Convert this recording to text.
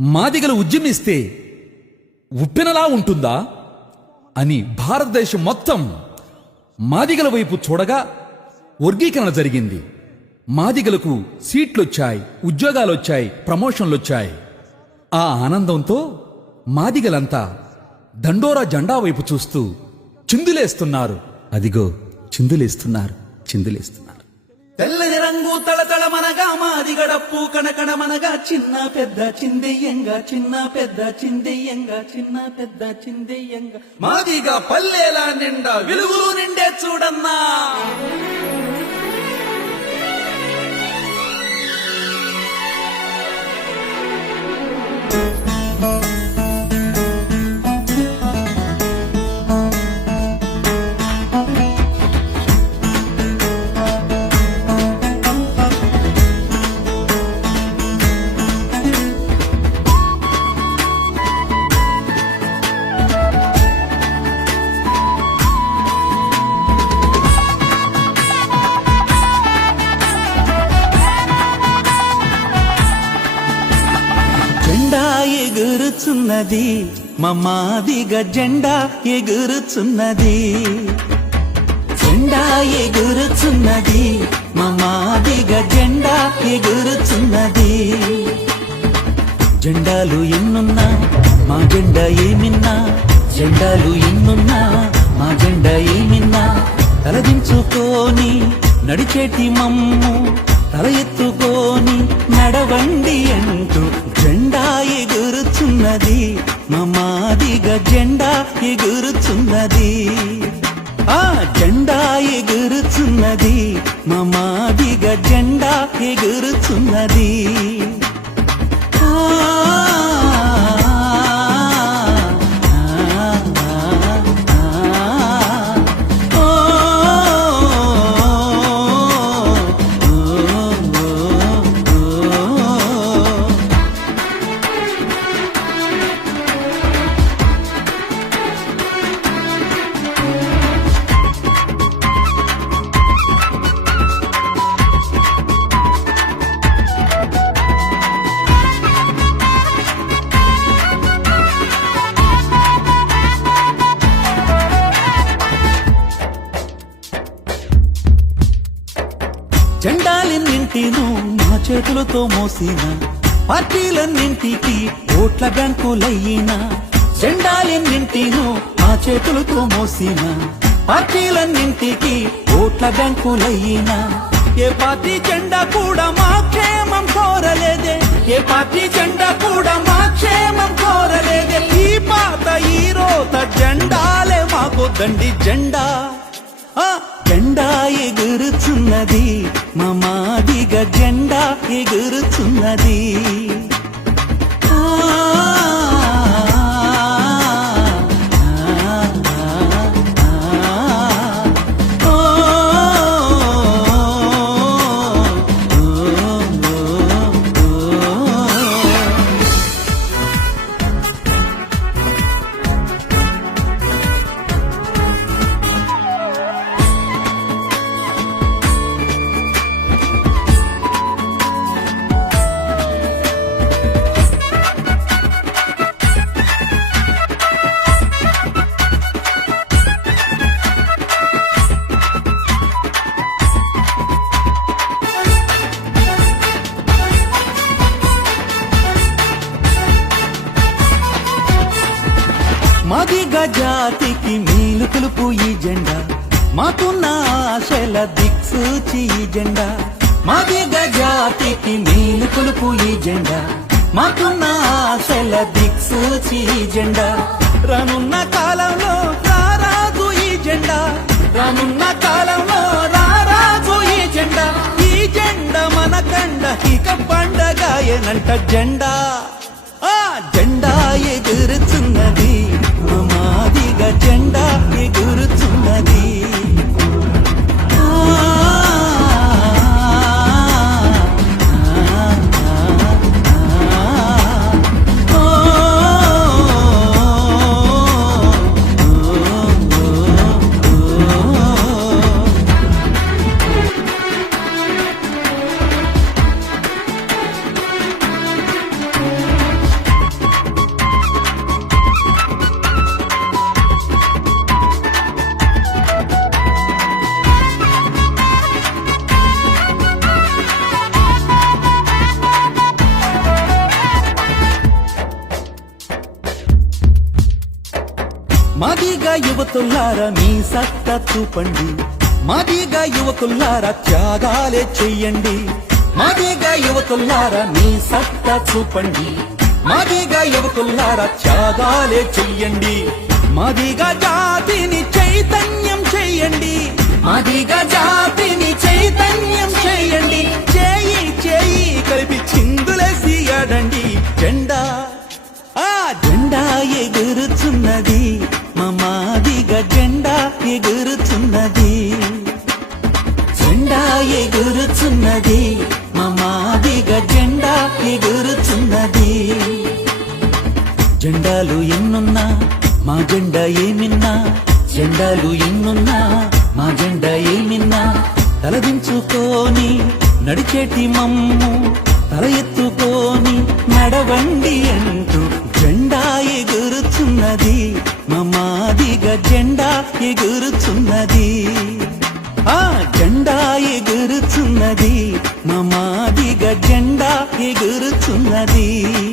మాదిగలు ఉద్యమిస్తే ఉప్పెనలా ఉంటుందా అని భారతదేశం మొత్తం మాదిగల వైపు చూడగా వర్గీకరణ జరిగింది. మాదిగలకు సీట్లొచ్చాయి ఉద్యోగాలొచ్చాయి ప్రమోషన్లొచ్చాయి. ఆ ఆనందంతో మాదిగలంతా దండోరా జెండా వైపు చూస్తూ చిందులేస్తున్నారు. అదిగో చిందులేస్తున్నారు చిందులేస్తున్నారు. తెల్లని రంగు తళతళ మనగా మాది గడప్పు కనకడ మనగా చిన్న పెద్ద చిందెయ్యంగా చిన్న పెద్ద చిందెయ్యంగా చిన్న పెద్ద చిందెయ్యంగా. మాదిగా పల్లెలా నిండా వెలుగులు నిండే చూడన్నా. ఎగురుచున్నది మమాదిగ జెండా ఎగురుచున్నది. జెండా ఎగురుచున్నది మమాదిగ జెండా ఎగురుచున్నది. జెండాలు ఎన్నున్నా మా జెండా ఏమిన్నా? జెండాలు ఎన్నున్నా మా జెండా ఏమిన్నా? తలదించుకొని నడిచేటి మమ్ము తల ఎత్తుకొని నడవండి అంటూ జెండా ఎగురుచున్నది మమాదిగా జెండా ఎగురుచున్నది. ఆ జెండా ఎగురుచున్నది మమాదిగా జెండా ఎగురుచున్నది. ఆ నేను మా చేతులతో మోసిన పార్టీలన్నింటికి ఓట్ల బ్యాంకులయ్యిన జెండాలన్నింటిను మా చేతులతో మోసిన పార్టీలన్నింటికి ఓట్ల బ్యాంకులయ్యిన. ఏ పార్టీ జెండా కూడా మా క్షేమం కోరలేదే. ఏ పార్టీ జెండా కూడా మా క్షేమం కోరలేదే. ఈ పాత ఈ రోత జెండాలే మాకు దండి జెండా. జెండా ఎగురుచున్నది మమాదిగ జెండా ఎగురుచున్నది మాదిగ జాతికి మేలు తెలుపు ఈ జెండా. మాకున్న ఆశల దిక్సూచి ఈ జెండా. మాదిగ జాతికి మేలు కొలుపు ఈ జెండా. మాకున్న ఆశల దిక్సూచి ఈ జెండా. రానున్న కాలంలో రారాజు ఈ జెండా. రానున్న కాలంలో రారాజు ఈ జెండా. ఈ జెండా మన కండ ఇక పండగాయనంట జెండా. ఆ జెండా మాదిగా యువతుల్లారా మీ సత్తా చూపండి మాదిగా యువతుల్లారా త్యాగాలే చెయ్యండి. మాదిగా యువతుల్లారా మీ సత్తా చూపండి మాదిగా యువతుల్లారా త్యాగాలే చెయ్యండి. మాదిగా జాతిని చైతన్యం చెయ్యండి. మాదిగా జాతిని చైతన్యం చెయ్యండి. చేయి చేయి కలిపి చిందులేసి ఆడండి. జెండా ఆ జెండా ఎగురుచున్నది ఎగురుచున్నది మా మాదిగ జెండా ఎగురుతున్నది. జెండాలు ఎన్నున్నా మా జెండా ఏమిన్నా? జెండాలు ఎన్నున్నా మా జెండా ఏమిన్నా? తలదించుకొని నడిచేటి మమ్ము తల ఎత్తుకొని నడవండి అంటూ జెండా ఎగురుచున్నది మమాదిగ మాదిగ జెండా ఎగురుచున్నది ఆ జెండా ఎగురుచున్నది మమాదిగా జెండా ఎగురుచున్నది.